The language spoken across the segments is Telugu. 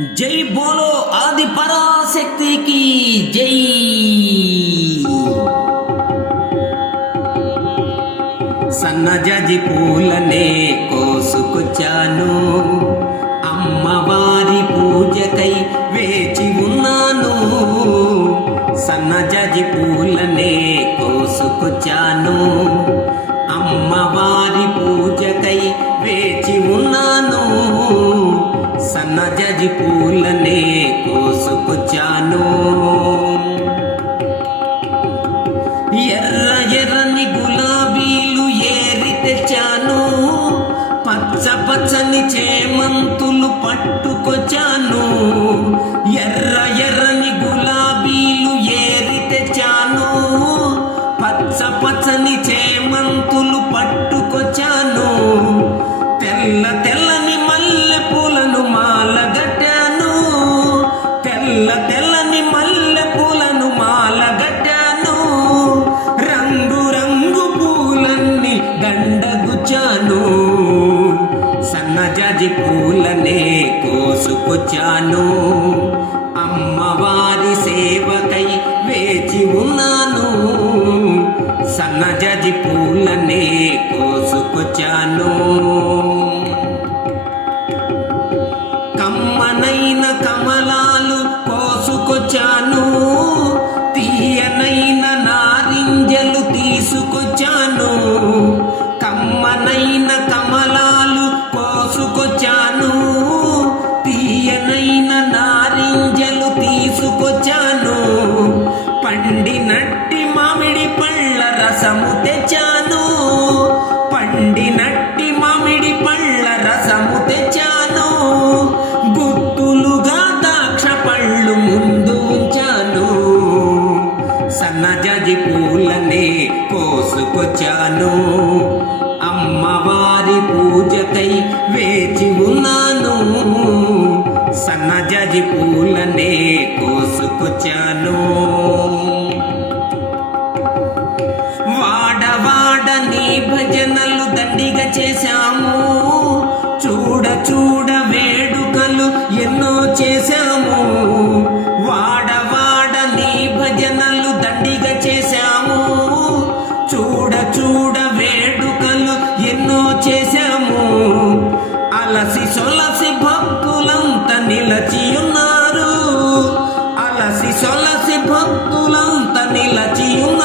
జై బోలో ఆది పరాశక్తికి జై. సన్నజాజి పూలనే కోసుకొచ్చాను. అమ్మవారి పూజకై వేచి ఉన్నాను. సన్నజాజి పూలనే కోసుకొచ్చాను. అమ్మవారి పూజకై సన్నజాజి పూలనే కోసుకొచ్చాను. ఎర్ర ఎర్రని గులాబీలు ఏరి తెచ్చాను. పచ్చ పచ్చని చేమంతులు పట్టుకొచ్చాను. ఎర్ర కోసుకొచ్చాను అమ్మవారి రసము తెచ్చాను పండినట్టి మామిడి పళ్ళ రసము తెచ్చాను గుత్తులుగా దాక్ష పళ్ళు ముందు ఉంచాను. సన్నజాజి పూలనే కోసుకొచ్చాను. అమ్మవారి పూజకై వేచి ఉన్నాను. సన్నజాజి పూలనే కోసుకొచ్చాను. చేశాము. చూడ చూడ వేడుకలు ఎన్నో చేశాము. వాడవాడ నీ భజనలు దండిగా చేశాము. చూడ చూడ వేడుకలు ఎన్నో చేశాము. అలసి సొలసి భక్తులంత నిలచి ఉన్నారు. అలసి సొలసి భక్తులంత నిలచి ఉన్నారు.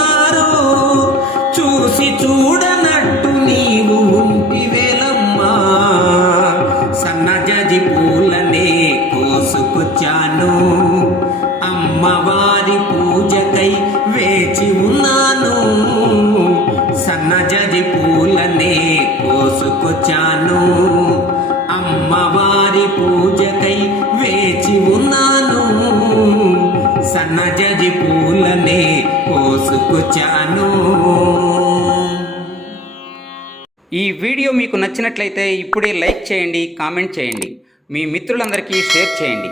అమ్మవారి పూజకై వేచి ఉన్నాను. సన్నజాజి పూలనే కోసుకొచ్చాను. అమ్మవారి పూజకై వేచి ఉన్నాను. సన్నజాజి పూలనే కోసుకొచ్చాను. ఈ వీడియో మీకు నచ్చినట్లయితే ఇప్పుడే లైక్ చేయండి కామెంట్ చేయండి. మీ మిత్రులందరికీ షేర్ చేయండి.